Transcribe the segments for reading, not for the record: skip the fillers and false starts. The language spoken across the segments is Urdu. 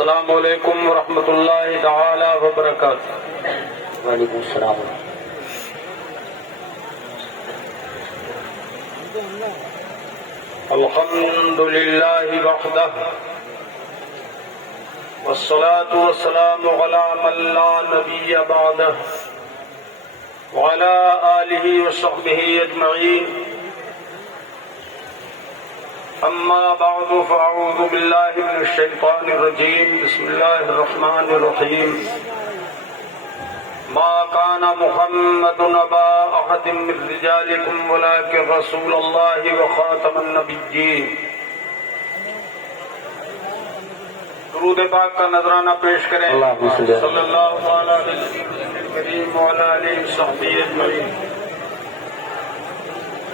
السلام علیکم ورحمۃ اللہ تعالی وبرکاتہ۔ وعلیکم السلام۔ الحمد للہ وحدہ والصلاة والسلام علی من لا نبی بعدہ وعلی آلہ وصحبہ اجمعین، اما بعد فاعوذ باللہ من الشیطان الرجیم، بسم اللہ الرحمن الرحیم۔ ما كان محمد ابا احد من رجالكم ولكن رسول الله وخاتم النبيين۔ درود پاک کا نذرانہ پیش کریں صلی اللہ تعالی علیہ وسلم وعلی آلہ وصحبہ اجمعین۔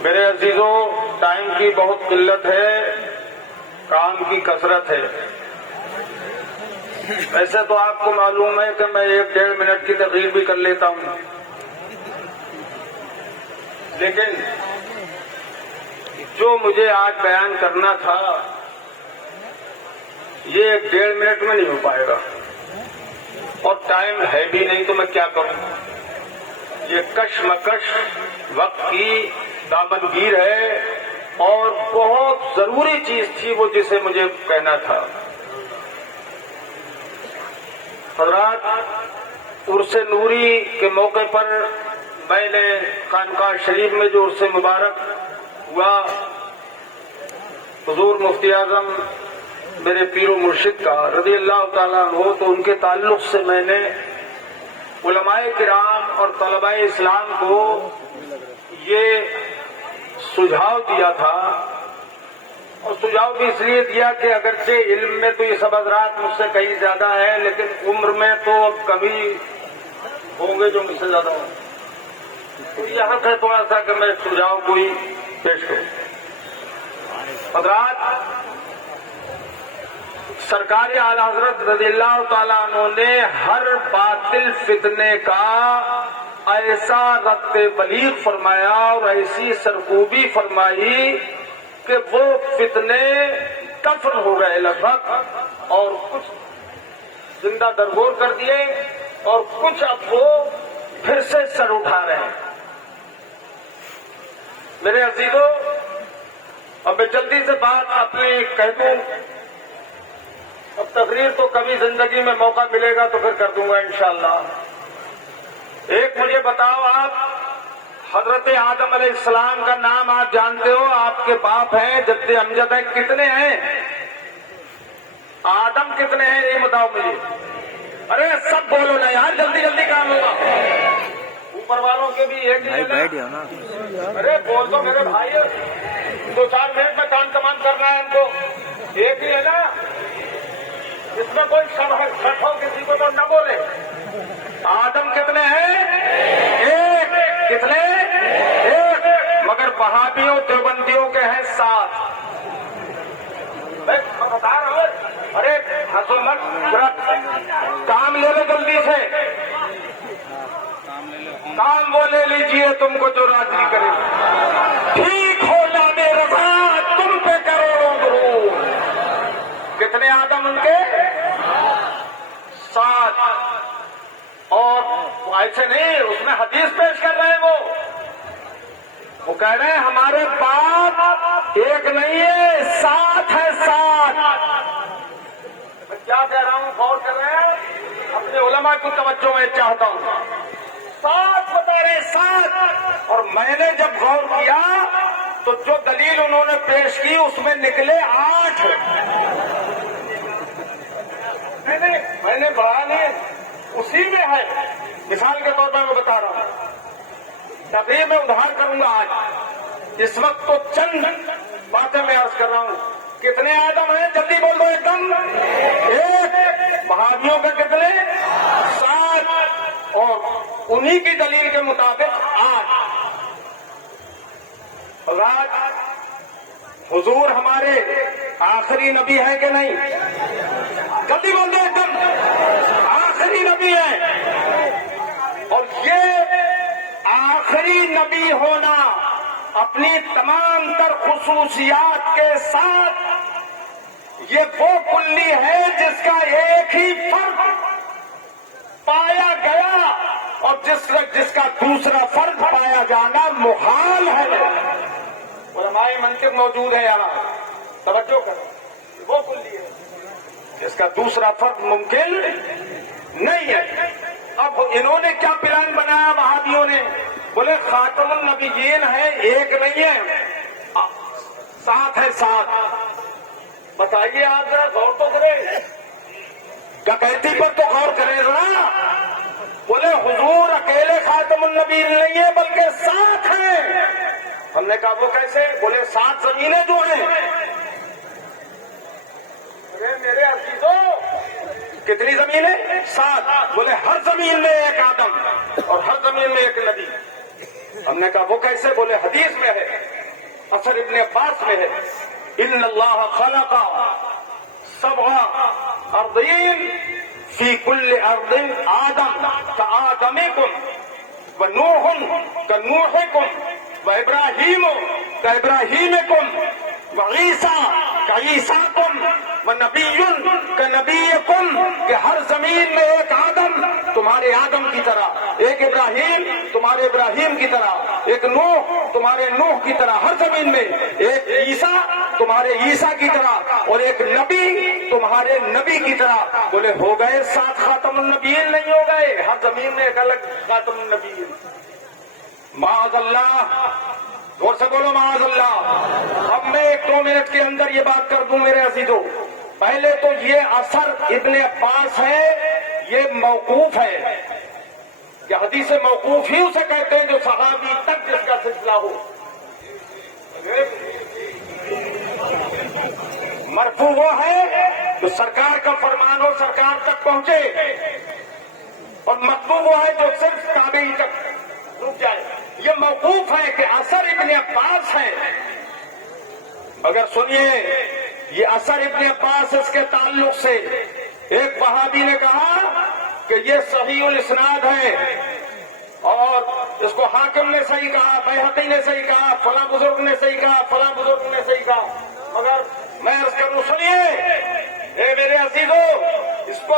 میرے عزیزوں، ٹائم کی بہت قلت ہے، کام کی کثرت ہے۔ ویسے تو آپ کو معلوم ہے کہ میں 1-1.5 منٹ کی تقریر بھی کر لیتا ہوں، لیکن جو مجھے آج بیان کرنا تھا یہ 1-1.5 منٹ میں نہیں ہو پائے گا، اور ٹائم ہے بھی نہیں تو میں کیا کروں۔ یہ کشمکش وقت کی دامنگیر ہے، اور بہت ضروری چیز تھی وہ جسے مجھے کہنا تھا۔ حضرات، عرس نوری کے موقع پر میں نے خانقاہ شریف میں جو عرس مبارک ہوا، حضور مفتی اعظم میرے پیر و مرشد کا رضی اللہ تعالیٰ عنہ، تو ان کے تعلق سے میں نے علماء کرام اور طلباء اسلام کو یہ سجھاؤ دیا تھا، اور سجھاؤ بھی اس لیے دیا کہ اگرچہ علم میں تو یہ سب حضرات مجھ سے کہیں زیادہ ہیں، لیکن عمر میں تو اب کمی ہوں گے جو مجھ سے زیادہ ہوں، تو یہ حق ہے تھوڑا سا کہ میں سجھاؤ کو ہی پیش کروں۔ حضرات، سرکار اعلی حضرت رضی اللہ تعالیٰ عنہ نے ہر باطل فتنے کا ایسا رد بلیغ فرمایا اور ایسی سرکوبی فرمائی کہ وہ فتنے دفن ہو گئے لگ بھگ، اور کچھ زندہ درگور کر دیے، اور کچھ اب وہ پھر سے سر اٹھا رہے ہیں۔ میرے عزیزوں، اب میں جلدی سے بات اپنی کہہ دوں، اب تقریر تو کبھی زندگی میں موقع ملے گا تو پھر کر دوں گا انشاءاللہ۔ ایک مجھے بتاؤ، آپ حضرت آدم علیہ السلام کا نام آپ جانتے ہو، آپ کے باپ ہیں جد امجد ہیں، کتنے ہیں؟ آدم کتنے ہیں یہ بتاؤ مجھے۔ ارے سب بولو نا یار، جلدی جلدی کام ہوگا، اوپر والوں کے بھی ایک ہی نا۔ ارے بول دو میرے بھائی، 2-4 منٹ میں کام تمام کرنا ہے ہم کو، ایک ہی ہے نا، اس میں کوئی شک ہو کسی کو تو نہ بولے۔ آدم کتنے ہیں؟ ایک۔ کتنے؟ ایک۔ مگر وہابیوں دیوبندیوں کے ہیں 7۔ میں بتا رہا ہوں، ارے ہنسو مت، کام لے لو جلدی سے، کام وہ لے لیجئے تم کو جو راضی کرے۔ ٹھیک ہو لامے رضا تم پہ کروڑوں درود۔ کتنے آدم ان کے؟ 7۔ اور ایسے نہیں، اس میں حدیث پیش کر رہے ہیں، وہ کہہ رہے ہیں ہمارے باپ ایک نہیں ہے، 7 ہے، 7۔ میں کیا کہہ رہا ہوں غور کر رہے ہیں، اپنے علماء کی توجہ میں چاہتا ہوں۔ 7 بتا رہے، 7۔ اور میں نے جب غور کیا تو جو دلیل انہوں نے پیش کی اس میں نکلے 8۔ میں نے بڑھا نہیں، اسی میں ہے۔ مثال کے طور پر میں بتا رہا ہوں، تقریر میں ادھار کروں گا آج، اس وقت تو چند باتیں میں عرض کر رہا ہوں۔ کتنے آدم ہیں؟ جلدی بول دو ایک دم۔ ایک۔ وہابیوں کے کتنے؟ 7، اور انہی کی دلیل کے مطابق 8۔ حضور ہمارے آخری نبی ہے کہ نہیں؟ جلدی بول دو ایک دم، آخری نبی ہے۔ اور یہ آخری نبی ہونا اپنی تمام تر خصوصیات کے ساتھ یہ وہ کلی ہے جس کا ایک ہی فرد پایا گیا اور جس کا دوسرا فرد پایا جانا محال ہے. علماء منطق موجود ہے یہاں, توجہ کرو, وہ کلی ہے جس کا دوسرا فرد ممکن نہیں ہے. اب انہوں نے کیا پلان بنایا وہابیوں نے؟ بولے خاتم النبیین ہے, ایک نہیں ہے, 7 ہے, 7. بتائیے آپ ذرا غور تو کرے, ڈکیتی پر تو غور کرے ذرا. بولے حضور اکیلے خاتم النبیین نہیں ہے بلکہ 7 ہیں. ہم نے کہا وہ کیسے؟ بولے 7 زمینیں جو ہیں. میرے عزیزوں کتنی زمینیں؟ 7. بولے ہر زمین میں ایک آدم اور ہر زمین میں ایک نبی. ہم نے کہا وہ کیسے؟ بولے حدیث میں ہے, اثر ابن عباس میں ہے, ان اللہ خلق 7 ارضین فی کل ارض آدم کآدمکم ونوح کنوحکم وابراہیم کابراہیمکم وعیسیٰ کعیسیٰکم ونبی کنبیکم, کہ ہر زمین میں ایک آدم تمہارے آدم کی طرح, ایک ابراہیم تمہارے ابراہیم کی طرح, ایک نوح تمہارے نوح کی طرح, ہر زمین میں ایک عیسیٰ تمہارے عیسیٰ کی طرح اور ایک نبی تمہارے نبی کی طرح. بولے ہو گئے 7 خاتم النبیین نہیں ہو گئے؟ ہر زمین میں ایک الگ خاتم النبیین. معاذ اللہ, اور سے بولو معاذ اللہ. اب میں 1-2 منٹ کے اندر یہ بات کر دوں میرے عزیزوں. پہلے تو یہ اثر ابن عباس ہے, یہ موقوف ہے. کہ حدیث موقوف ہی اسے کہتے ہیں جو صحابی تک جس کا سلسلہ ہو. مرفوع وہ ہے جو سرکار کا فرمان ہو, سرکار تک پہنچے, اور مقبول وہ ہے جو صرف تابعی تک رک جائے. یہ موقوف ہے کہ اثر ابن عباس ہے. مگر سنیے, یہ اثر ابن عباس اس کے تعلق سے ایک وہابی نے کہا کہ یہ صحیح الاسناد ہے, اور اس کو حاکم نے صحیح کہا, بیہقی نے صحیح کہا, فلاں بزرگ نے صحیح کہا, فلاں بزرگ نے صحیح کہا. مگر میں عرض کروں, سنیے اے میرے عزیزوں, اس کو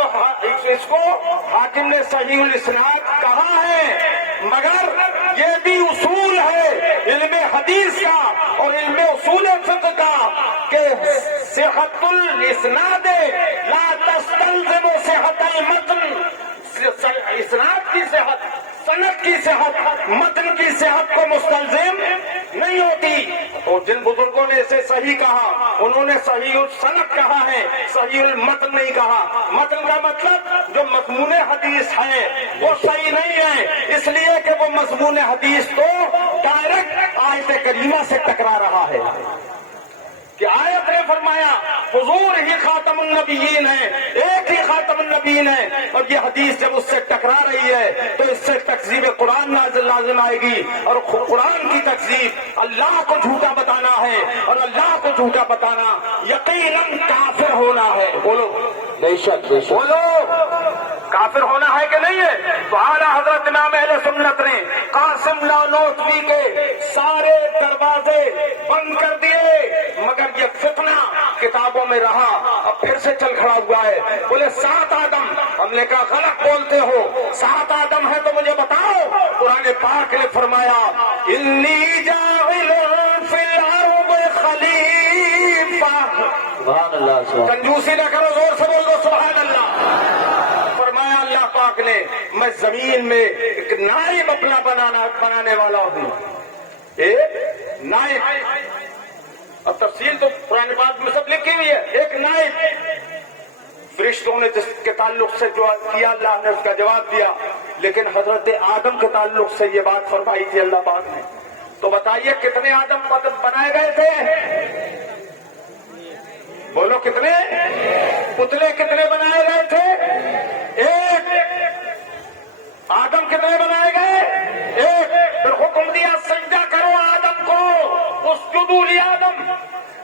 حاکم نے صحیح الاسناد کہا ہے, مگر یہ بھی اصول ہے علم حدیث کا اور علم اصول فقہ کا کہ صحت الاسناد لا تستلزم صحت المتن. اسناد کی صحت, سند کی صحت, متن کی صحت کو مستلزم نہیں ہوتی. اور جن بزرگوں نے اسے صحیح کہا انہوں نے صحیح السند کہا ہے, صحیح المتن نہیں کہا. متن کا مطلب جو مضمون حدیث ہے وہ صحیح نہیں ہے, اس لیے کہ وہ مضمون حدیث تو ڈائریکٹ آیت کریمہ سے ٹکرا رہا ہے. کہ آیت نے فرمایا حضور ہی خاتم النبیین ہے, ایک ہی خاتم النبیین ہے, اور یہ حدیث جب اس سے ٹکرا رہی ہے تو اس سے تکذیب قرآن لازم آئے گی, اور قرآن کی تکذیب اللہ کو جھوٹا بتانا ہے, اور اللہ کو جھوٹا بتانا یقیناً کافر ہونا ہے. بولو بے شک بے شک. بولو کافر ہونا ہے کہ نہیں ہے؟ تو اعلیٰ حضرت امام اہل سنت نے قاسم نانوتوی کے سارے دروازے بند کر دیے, مگر یہ فتنہ کتابوں میں رہا, اب پھر سے چل کھڑا ہوا ہے. بولے 7 آدم. ہم نے کہا غلط بولتے ہو, 7 آدم ہے تو مجھے بتاؤ. قرآن پاک نے فرمایا انی جاعل فی الارض خلیفہ. سبحان اللہ, سبحان. کنجوسی نہ کرو, زور سے بول دو سبحان اللہ. فرمایا اللہ پاک نے میں زمین میں ایک نائب اپنا بنانے والا ہوں, ایک نائب. اب تفصیل تو قرآن پاک میں سب لکھی ہوئی ہے. ایک نائب فرشتوں نے جس کے تعلق سے جو کیا اللہ نے اس کا جواب دیا, لیکن حضرت آدم کے تعلق سے یہ بات فرمائی تھی اللہ پاک نے. تو بتائیے کتنے آدم بنائے گئے تھے؟ بولو کتنے؟ پتلے کتنے بنائے گئے تھے؟ ایک. آدم کتنے بنائے گئے؟ ایک. پھر حکم دیا سجدہ کرو آدم کو, اسجدوا لآدم.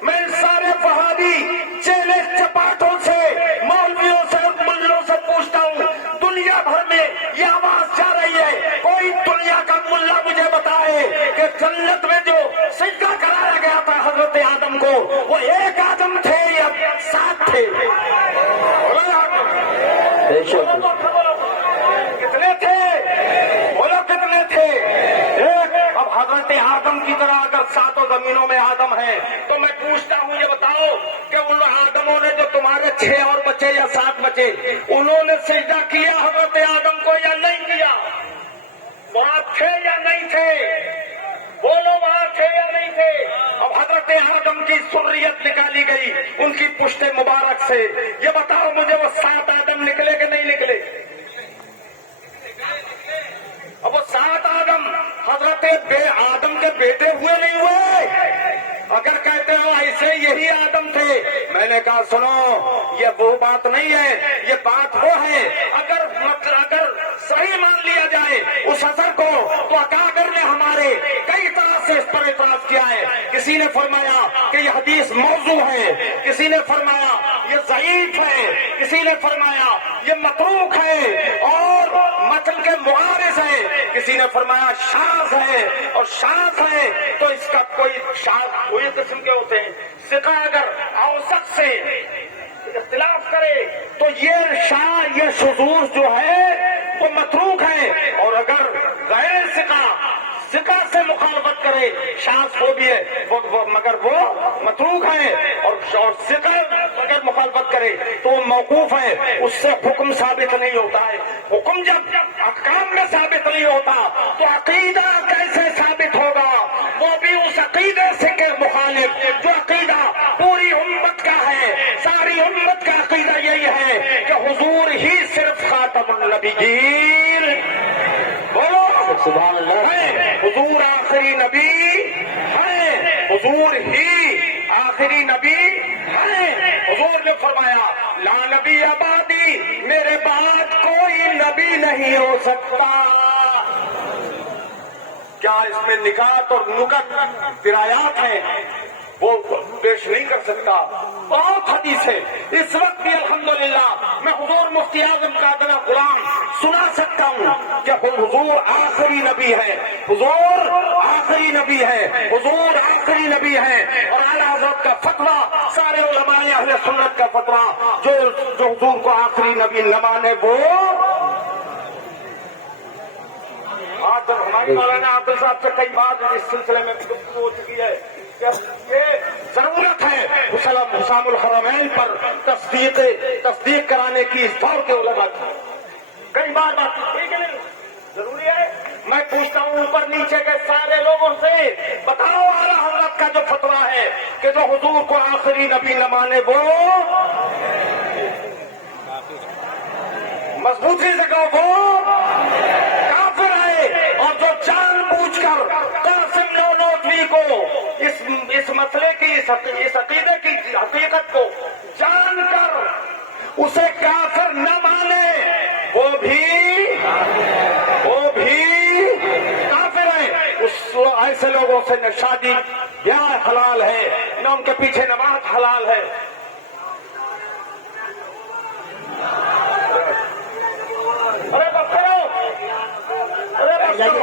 میں ان سارے وہابی چیلے چپاٹوں سے, مولویوں سے, ملوں سے پوچھتا ہوں, دنیا بھر میں یہ آواز جا رہی ہے, کوئی دنیا کا ملا مجھے بتائے کہ جنت میں جو سجدہ کرایا گیا تھا حضرت آدم کو وہ ایک آدم تھے یا 7 تھے؟ بے شک بولو تو اچھا بولو۔ کتنے تھے؟ بولو کتنے تھے؟ ایک۔ اب حضرت آدم کی طرح اگر ساتوں زمینوں میں آدم ہیں تو میں پوچھتا ہوں یہ بتاؤ کہ ان آدموں نے جو تمہارے 6 اور بچے یا 7 بچے انہوں نے سجدہ کیا حضرت آدم کو یا نہیں کیا؟ وہاں تھے یا نہیں تھے؟ بولو وہاں تھے یا نہیں تھے؟ اب حضرت آدم کی ذریت نکالی گئی ان کی پشت مبارک سے، یہ بتاؤ مجھے وہ 7 آدم نکلے کہ نہیں نکلے؟ اب وہ 7 آدم حضرت آدم کے بیٹے ہوئے نہیں ہوئے؟ اگر کہتے ہو ایسے یہی آدم تھے، میں نے کہا سنو یہ وہ بات نہیں ہے، یہ بات وہ ہے اگر صحیح مان لیا جائے اس اثر کو تو اکابر نے ہمارے کئی طرح سے اس پر اعتراض کیا ہے۔ کسی نے فرمایا کہ یہ حدیث موضوع ہے، کسی نے فرمایا یہ ضعیف ہے، کسی نے فرمایا یہ متروک ہے اور متن کے معارض ہے، کسی نے فرمایا شاذ ہے، اور شاذ ہے تو اس کا کوئی قسم کے ہوتے ہیں ثقہ اگر اوسط سے اختلاف کرے تو یہ شذوذ جو ہے وہ متروک ہے، اور اگر غیر ثقہ سے مخالفت کرے شاذ وہ بھی ہے مگر وہ متروک ہے، اور ثقہ اگر مخالفت کرے تو وہ موقوف ہے، اس سے حکم ثابت نہیں ہوتا ہے۔ حکم جب احکام میں ثابت نہیں ہوتا تو عقیدہ کیسے ثابت ہوگا؟ وہ بھی اس عقیدے سے کے مخالف جو عقیدہ پوری امت کا ہے، ساری امت کا عقیدہ یہی ہے کہ حضور ہی صرف خاتم النبیین، بولو سبحان اللہ، ہے، حضور آخری نبی ہے، حضور ہی آخری نبی ہے۔ حضور نے فرمایا لا نبی آبادی، میرے بعد کوئی نبی نہیں ہو سکتا۔ کیا اس میں نکات اور نکت درایات ہیں وہ پیش نہیں کر سکتا؟ بہت حدیث ہے۔ اس وقت بھی الحمدللہ میں حضور مفتی اعظم کا ادنا غلام سنا سکتا ہوں کہ حضور آخری نبی ہے، حضور آخری نبی ہے، حضور آخری نبی ہے، اور اعلیٰ حضرت کا فتویٰ، سارے علماء اہل سنت کا فتویٰ جو حضور کو آخری نبی نہ مانے وہ آج ہمارے مولانا عادل صاحب سے کئی بار اس سلسلے میں گفتگو ہو چکی ہے کہ یہ ضرورت ہے حسام الحرمین پر تصدیق کرانے کی اس دور کے علماء کی کئی بار بات ٹھیک ہے ضروری ہے۔ میں پوچھتا ہوں اوپر نیچے کے سارے لوگوں سے بتاؤ اعلیٰ حضرت کا جو فتویٰ ہے کہ جو حضور کو آخری نبی نہ مانے وہ مضبوطی سے کہو وہ کافر ہے، اور جو جان بوجھ کر قاسم نانوتوی کو اس مسئلے کی اس عقیدے کی حقیقت کو جان کر اسے کافر نہ مانے وہ بھی کافر ہے۔ ایسے لوگوں سے نہ شادی بیاہ حلال ہے، نہ ان کے پیچھے نماز حلال ہے۔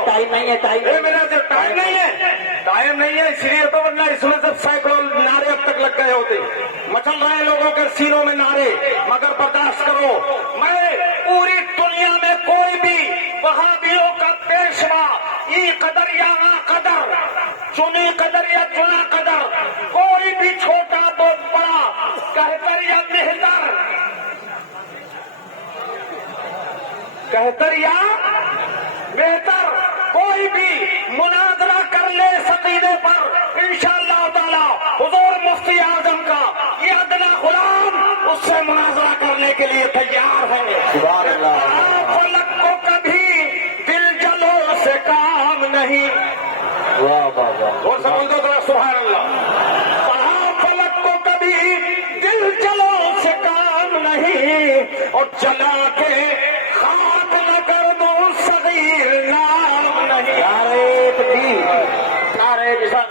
ٹائم نہیں ہے، ٹائم نہیں ہے اس لیے تو ورنہ اس میں سے سینکڑوں نعرے اب تک لگ گئے ہوتے، مچل رہے ہیں لوگوں کے سینوں میں نعرے، مگر برداشت کرو۔ میں پوری دنیا میں کوئی بھی وہابیوں کا پیشوا ای قدر یا آ قدر، چنی قدر یا چنا قدر، کوئی بھی چھوٹا تو بڑا، کہتر یا مہتر، کہتر یا بہتر، کوئی بھی مناظرہ کر لے عقیدے پر انشاءاللہ تعالی حضور مفتی اعظم کا یہ ادنا غلام اس سے مناظرہ کرنے کے لیے تیار ہے۔ سبحان اللہ، فلک کو کبھی دل جلو سے کام نہیں، واہ واہ واہ، اور سمجھ دو ذرا سبحان اللہ، فلک کو کبھی دل جلو سے کام نہیں، اور جلا کے